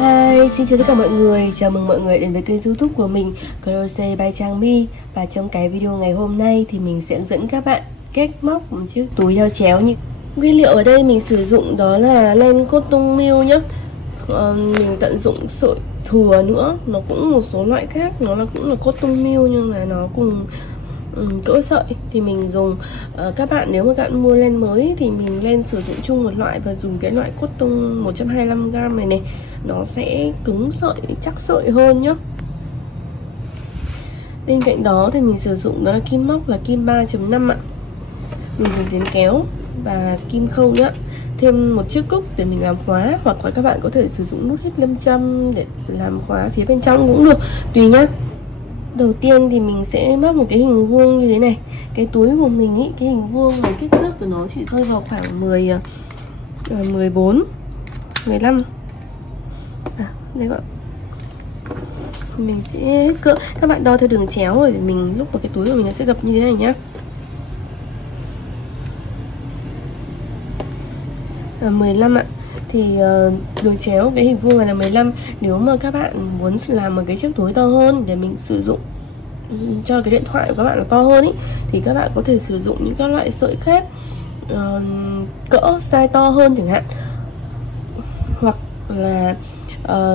Hi, xin chào tất cả mọi người, chào mừng mọi người đến với kênh YouTube của mình Crochet by Trang My. Và trong cái video ngày hôm nay thì mình sẽ hướng dẫn các bạn cách móc một chiếc túi leo chéo. Như nguyên liệu ở đây mình sử dụng đó là len cotton mill nhé. Mình tận dụng sợi thừa nữa, nó cũng một số loại khác, nó cũng là cotton mill nhưng mà nó cùng cỡ sợi thì mình dùng. Các bạn nếu mà các bạn mua len mới thì mình lên sử dụng chung một loại và dùng cái loại cotton 125g này, nó sẽ cứng sợi, chắc sợi hơn nhá. Bên cạnh đó thì mình sử dụng đó là kim móc là kim 3.5 ạ. Mình dùng tuyến kéo và kim khâu nhá. Thêm một chiếc cúc để mình làm khóa, hoặc là các bạn có thể sử dụng nút hít lâm châm để làm khóa phía bên trong cũng được, tùy nhá. Đầu tiên thì mình sẽ móc một cái hình vuông như thế này. Cái túi của mình ý, cái hình vuông với kích thước của nó chỉ rơi vào khoảng 14, 15. Đây các bạn. Mình sẽ cỡ, các bạn đo theo đường chéo rồi mình lúc vào cái túi của mình nó sẽ gập như thế này nhá. 15 ạ. Thì đường chéo cái hình vuông này là 15. Nếu mà các bạn muốn làm một cái chiếc túi to hơn để mình sử dụng cho cái điện thoại của các bạn là to hơn ý, thì các bạn có thể sử dụng những các loại sợi khác, cỡ size to hơn chẳng hạn, hoặc là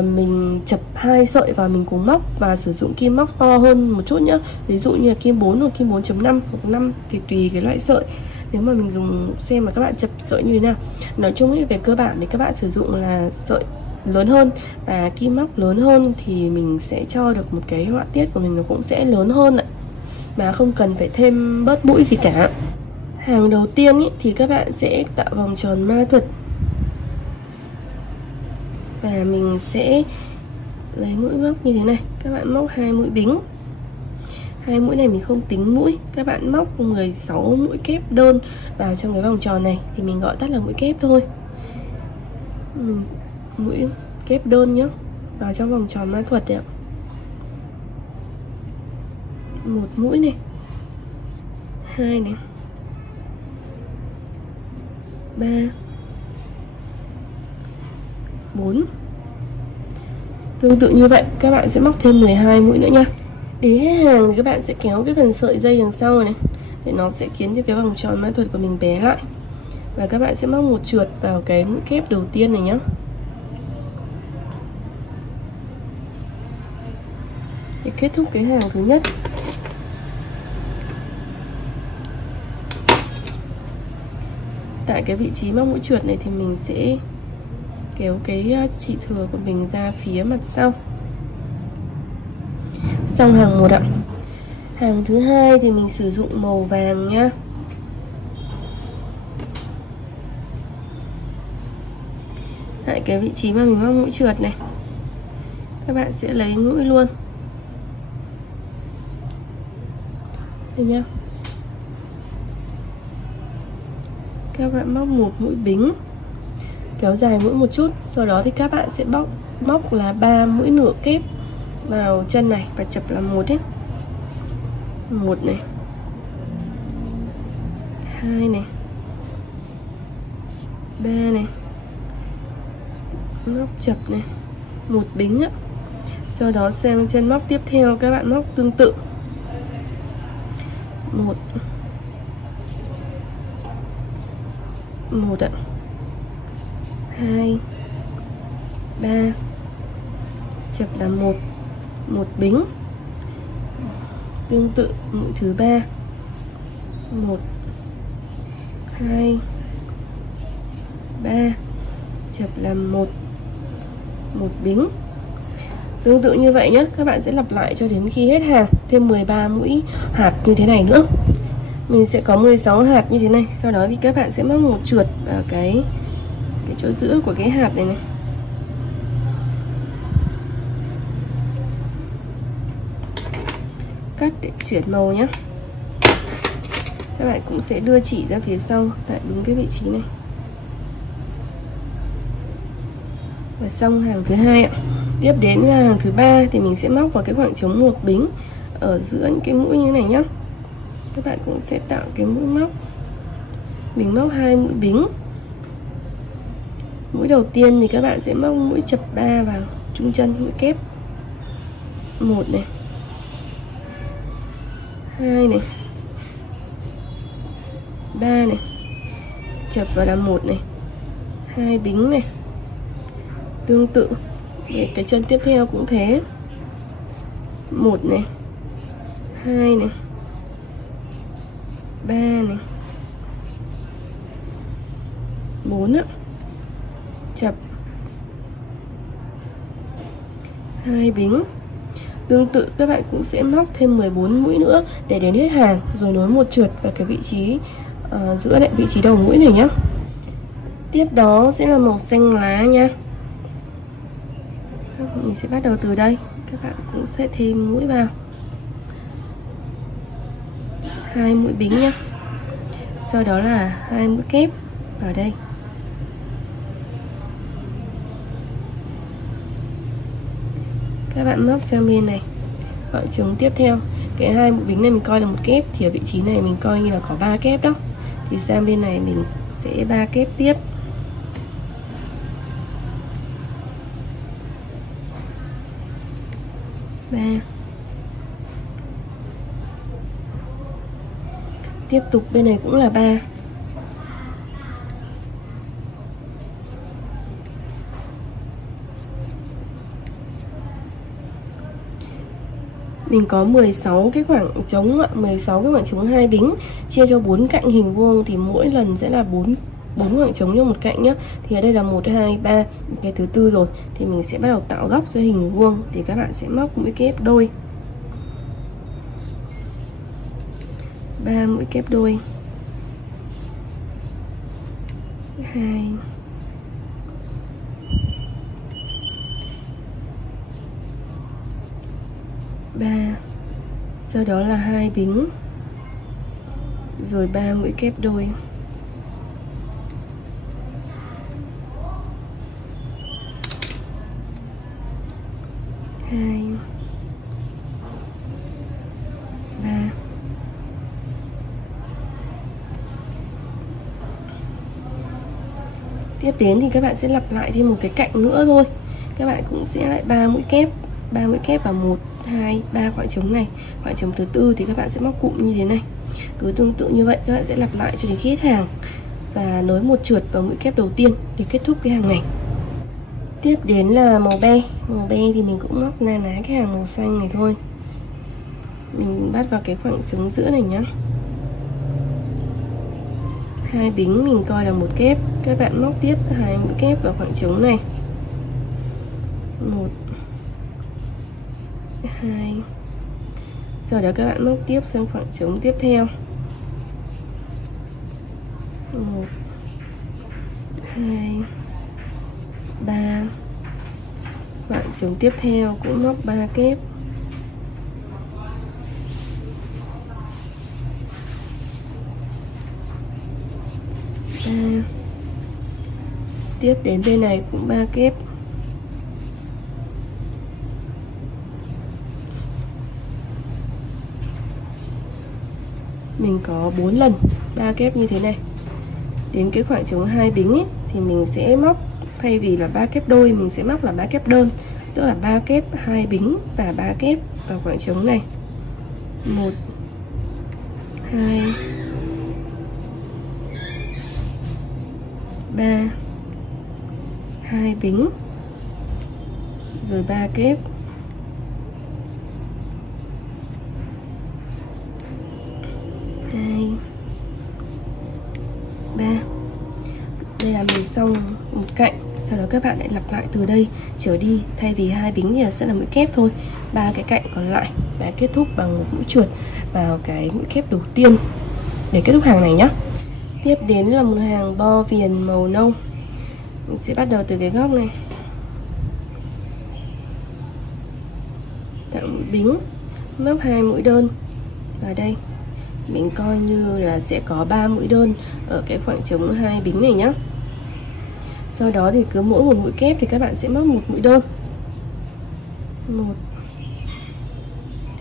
mình chập hai sợi và mình cùng móc và sử dụng kim móc to hơn một chút nhá. Ví dụ như là kim 4 hoặc kim 4.5 hoặc 5 thì tùy cái loại sợi. Nếu mà mình dùng xem mà các bạn chập sợi như thế nào. Nói chung ý, về cơ bản thì các bạn sử dụng là sợi lớn hơn và kim móc lớn hơn thì mình sẽ cho được một cái họa tiết của mình nó cũng sẽ lớn hơn ạ, mà không cần phải thêm bớt mũi gì cả. Hàng đầu tiên ý, thì các bạn sẽ tạo vòng tròn ma thuật và mình sẽ lấy mũi móc như thế này. Các bạn móc 2 mũi bính. 2 mũi này mình không tính mũi, các bạn móc 16 mũi kép đơn vào trong cái vòng tròn này, thì mình gọi tắt là mũi kép thôi. Mũi kép đơn nhé, vào trong vòng tròn ma thuật đấy ạ. Một mũi này, 2 này, 3, 4. Tương tự như vậy các bạn sẽ móc thêm 12 mũi nữa nha. Đến hết hàng thì các bạn sẽ kéo cái phần sợi dây đằng sau này để nó sẽ khiến cho cái vòng tròn ma thuật của mình bé lại. Và các bạn sẽ móc một trượt vào cái mũi kép đầu tiên này nhé, để kết thúc cái hàng thứ nhất. Tại cái vị trí móc mũi trượt này thì mình sẽ kéo cái chỉ thừa của mình ra phía mặt sau. Xong hàng một ạ. Hàng thứ hai thì mình sử dụng màu vàng nhá. Tại cái vị trí mà mình móc mũi trượt này, các bạn sẽ lấy mũi luôn. Đây nhá. Các bạn móc một mũi bính, kéo dài mũi một chút, sau đó thì các bạn sẽ móc là 3 mũi nửa kép vào chân này và chập là một ấy. 1 này, 2 này, 3 này, móc chập này, một bính ạ. Sau đó sang chân móc tiếp theo các bạn móc tương tự. 1 ạ, 2, 3, chập là một bính. Tương tự mũi thứ 3, 1, 2, 3, chập là một bính. Tương tự như vậy nhé, các bạn sẽ lặp lại cho đến khi hết hàng, thêm 13 mũi hạt như thế này nữa. Mình sẽ có 16 hạt như thế này. Sau đó thì các bạn sẽ móc một trượt vào cái chỗ giữa của cái hạt này này. Cắt để chuyển màu nhé. Các bạn cũng sẽ đưa chỉ ra phía sau tại đúng cái vị trí này. Và xong hàng thứ hai ạ. Tiếp đến là hàng thứ ba thì mình sẽ móc vào cái khoảng trống một bính ở giữa những cái mũi như này nhá. Các bạn cũng sẽ tạo cái mũi móc, mình móc 2 mũi bính, Mũi đầu tiên thì các bạn sẽ móc mũi chập 3 vào trung chân mũi kép. 1 này, 2 này, 3 này, chập vào là 1 này, 2 bính này. Tương tự để cái chân tiếp theo cũng thế. 1 này, 2 này, 3 này, 4 ạ. Chập 2 bính. Tương tự các bạn cũng sẽ móc thêm 14 mũi nữa để đến hết hàng, rồi nối một trượt vào cái vị trí giữa lại vị trí đầu mũi này nhá. Tiếp đó sẽ là màu xanh lá nha. Mình sẽ bắt đầu từ đây, các bạn cũng sẽ thêm mũi vào. 2 mũi bính nhá. Sau đó là 2 mũi kép vào đây. Các bạn móc sang bên này, khoảng trống tiếp theo. Cái 2 mũi bính này mình coi là một kép, thì ở vị trí này mình coi như là có 3 kép đó. Thì sang bên này mình sẽ 3 kép tiếp. Tiếp tục bên này cũng là 3. Mình có 16 cái khoảng trống ạ, 16 cái khoảng trống 2 bính chia cho 4 cạnh hình vuông thì mỗi lần sẽ là 4 khoảng trống cho một cạnh nhá. Thì ở đây là 1 2 3, cái thứ tư rồi thì mình sẽ bắt đầu tạo góc cho hình vuông, thì các bạn sẽ móc mũi kép đôi. 3 mũi kép đôi. 2 3, sau đó là 2 bính, rồi 3 mũi kép đôi. 2 3. Tiếp đến thì các bạn sẽ lặp lại thêm một cái cạnh nữa thôi. Các bạn cũng sẽ lại 3 mũi kép, 3 mũi kép vào 1 2 3 khoảng trống này. Khoảng trống thứ tư thì các bạn sẽ móc cụm như thế này. Cứ tương tự như vậy các bạn sẽ lặp lại cho đến khi hết hàng và nối một trượt vào mũi kép đầu tiên để kết thúc cái hàng này. Tiếp đến là màu be. Màu be thì mình cũng móc na ná cái hàng màu xanh này thôi. Mình bắt vào cái khoảng trống giữa này nhá. 2 bính mình coi là một kép, các bạn móc tiếp 2 mũi kép vào khoảng trống này. 1 2. Sau đó các bạn móc tiếp sang khoảng trống tiếp theo. 1 2 3. Khoảng trống tiếp theo cũng móc 3 kép. 3. Tiếp đến bên này cũng 3 kép. Mình có 4 lần 3 kép như thế này. Đến cái khoảng trống 2 bính ấy, thì mình sẽ móc, thay vì là 3 kép đôi mình sẽ móc là 3 kép đơn, tức là 3 kép 2 bính và 3 kép vào khoảng trống này. 1 2 3, 2 bính, rồi 3 kép. 2 3. Đây là mình xong một cạnh. Sau đó các bạn lại lặp lại từ đây trở đi. Thay vì 2 bính thì sẽ là mũi kép thôi. 3 cái cạnh còn lại đã kết thúc bằng một mũi trượt vào cái mũi kép đầu tiên để kết thúc hàng này nhé. Tiếp đến là một hàng bo viền màu nâu. Mình sẽ bắt đầu từ cái góc này, tạo mũi bính, móc 2 mũi đơn vào đây. Mình coi như là sẽ có 3 mũi đơn ở cái khoảng trống 2 bính này nhé. Sau đó thì cứ mỗi một mũi kép thì các bạn sẽ móc một mũi đơn. 1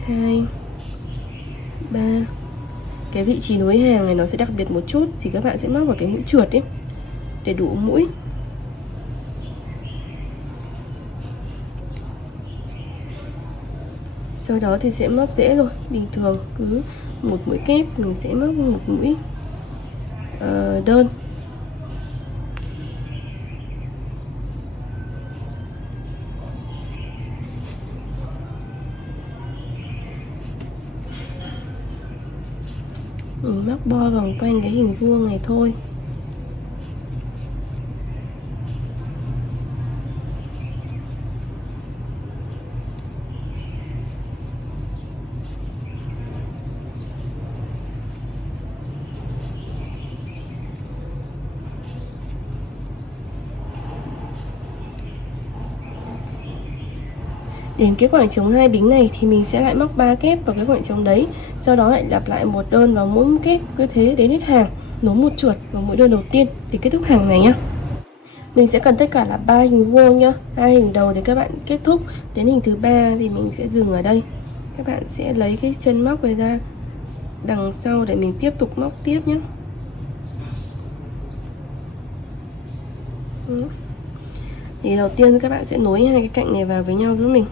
2 3. Cái vị trí nối hàng này nó sẽ đặc biệt một chút, thì các bạn sẽ móc vào cái mũi trượt ấy để đủ mũi. Sau đó thì sẽ móc rễ rồi. Bình thường cứ một mũi kép mình sẽ móc một mũi đơn. Mình móc bo vòng quanh cái hình vuông này thôi. Đến cái khoảng trống 2 bính này thì mình sẽ lại móc 3 kép vào cái khoảng trống đấy. Sau đó lại lặp lại một đơn vào mỗi kép, cứ thế đến hết hàng. Nối một trượt vào mũi đơn đầu tiên để kết thúc hàng này nhá. Mình sẽ cần tất cả là 3 hình vuông nhá. 2 hình đầu thì các bạn kết thúc. Đến hình thứ 3 thì mình sẽ dừng ở đây. Các bạn sẽ lấy cái chân móc này ra đằng sau để mình tiếp tục móc tiếp nhé. Thì đầu tiên các bạn sẽ nối hai cái cạnh này vào với nhau giúp mình.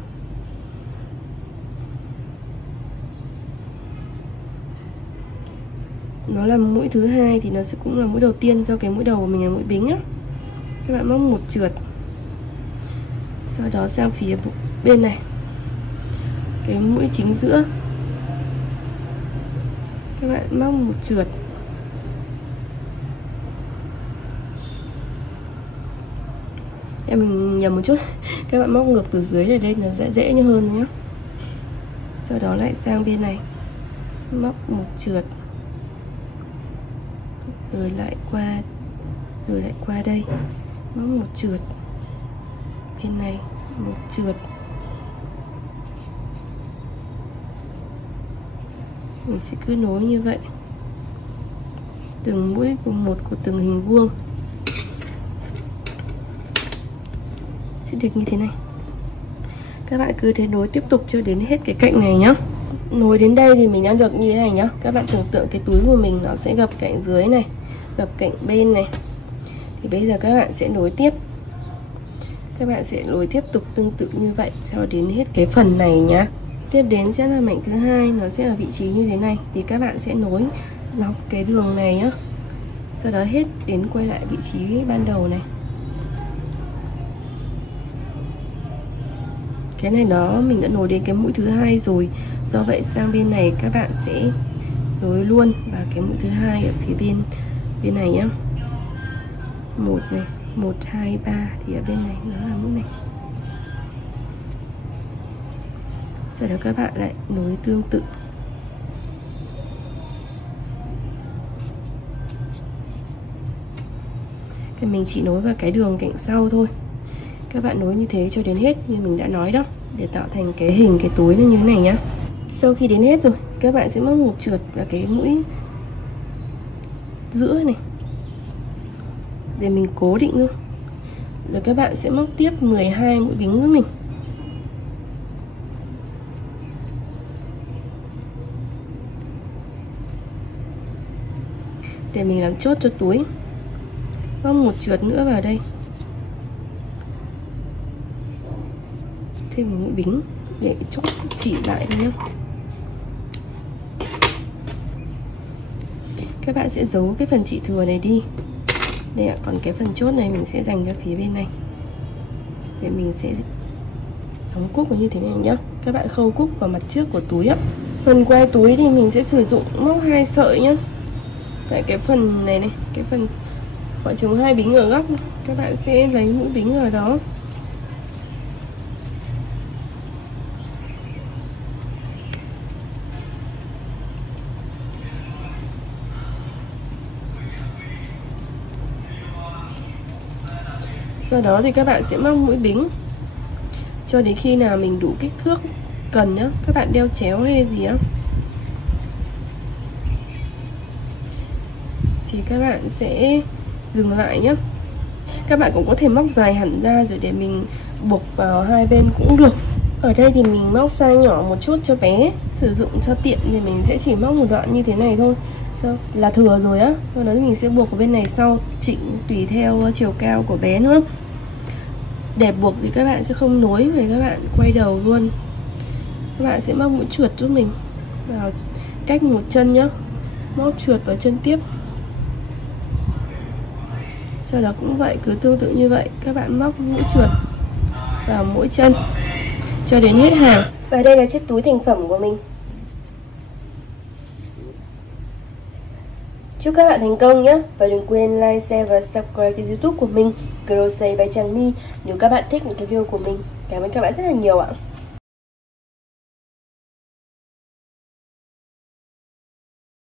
Nó là mũi thứ hai thì nó sẽ cũng là mũi đầu tiên, do cái mũi đầu của mình là mũi bính á. Các bạn móc một trượt, sau đó sang phía bên này cái mũi chính giữa, các bạn móc một trượt, mình nhầm một chút, các bạn móc ngược từ dưới này lên nó sẽ dễ như hơn nhé. Sau đó lại sang bên này móc một trượt, rồi lại qua đây móc một trượt, bên này một trượt. Mình sẽ cứ nối như vậy, từng mũi của từng hình vuông sẽ được như thế này. Các bạn cứ thế nối tiếp tục cho đến hết cái cạnh này nhá. Nối đến đây thì mình đã được như thế này nhá. Các bạn tưởng tượng cái túi của mình nó sẽ gập cạnh dưới này, gập cạnh bên này. Thì bây giờ các bạn sẽ nối tiếp. Các bạn sẽ nối tiếp tục tương tự như vậy cho đến hết cái phần này nhá. Tiếp đến sẽ là mảnh thứ hai, nó sẽ ở vị trí như thế này. Thì các bạn sẽ nối dọc cái đường này nhá. Sau đó hết đến quay lại vị trí ban đầu này. Cái này đó mình đã nối đến cái mũi thứ hai rồi. Do vậy sang bên này các bạn sẽ nối luôn vào cái mũi thứ hai ở phía bên này nhá. Một này, 1, 2, 3 thì ở bên này nó là mũi này. Sau đó các bạn lại nối tương tự. Cái mình chỉ nối vào cái đường cạnh sau thôi. Các bạn nối như thế cho đến hết như mình đã nói đó, để tạo thành cái hình cái túi nó như thế này nhá. Sau khi đến hết rồi, các bạn sẽ móc một trượt vào cái mũi giữa này để mình cố định thôi. Rồi các bạn sẽ móc tiếp 12 mũi bính với mình. Để mình làm chốt cho túi. Móc một trượt nữa vào đây, thêm một mũi bính để chốt chỉ lại thôi nhé. Các bạn sẽ giấu cái phần chỉ thừa này đi. Đây ạ, còn cái phần chốt này mình sẽ dành cho phía bên này. Để mình sẽ đóng cúc như thế này nhá. Các bạn khâu cúc vào mặt trước của túi ạ. Phần quai túi thì mình sẽ sử dụng móc 2 sợi nhá. Tại cái phần này cái phần khoảng trống 2 bính ở góc, các bạn sẽ lấy mũi bính ở đó. Sau đó thì các bạn sẽ móc mũi bính cho đến khi nào mình đủ kích thước cần nhá. Các bạn đeo chéo hay gì á thì các bạn sẽ dừng lại nhé. Các bạn cũng có thể móc dài hẳn ra rồi để mình buộc vào hai bên cũng được. Ở đây thì mình móc size nhỏ một chút cho bé, sử dụng cho tiện thì mình sẽ chỉ móc một đoạn như thế này thôi là thừa rồi á. Sau đó mình sẽ buộc ở bên này sau, chỉnh tùy theo chiều cao của bé nữa. Để buộc thì các bạn sẽ không nối, vì các bạn quay đầu luôn. các bạn sẽ móc mũi trượt giúp mình vào cách một chân nhá, móc trượt vào chân tiếp. Sau đó cũng vậy, cứ tương tự như vậy, các bạn móc mũi trượt vào mỗi chân cho đến hết hàng. Và đây là chiếc túi thành phẩm của mình. Chúc các bạn thành công nhé. Và đừng quên like, share và subscribe kênh YouTube của mình, Crochet by Trang My, nếu các bạn thích những cái video của mình. Cảm ơn các bạn rất là nhiều ạ.